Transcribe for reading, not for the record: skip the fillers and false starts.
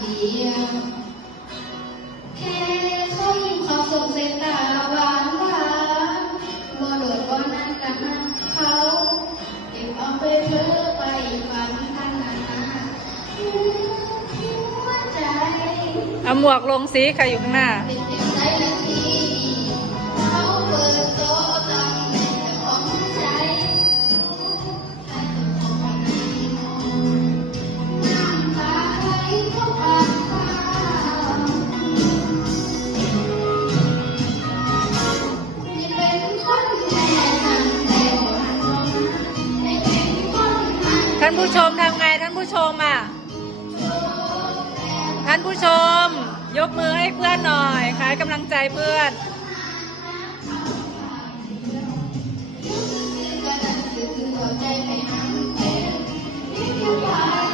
เดียวแค่เขายิ้มเขาส่งสายตาหวานหวานบ่โดดบ่นั่นกันนะเขาเก็บเอาไปเพ้อไปฝันทางนั้นหัวใจเอาหมวกลงสีใครอยู่ข้างหน้าเป็นเด็กใจละทีเขาเปิดโต๊ะตำแหน่งเจ้าของใจน้ำตาไหลเข้าปากฟ้านี่เป็นคนแม่หันแต่บ่หันมองให้เป็นคนหัน ท่านผู้ชมทำไงท่านผู้ชมอ่ะท่านผู้ชมยกมือให้เพื่อนหน่อยค่ะให้กำลังใจเพื่อนก็นั่นคือหัวใจไม่หันเป็นนี่คือความ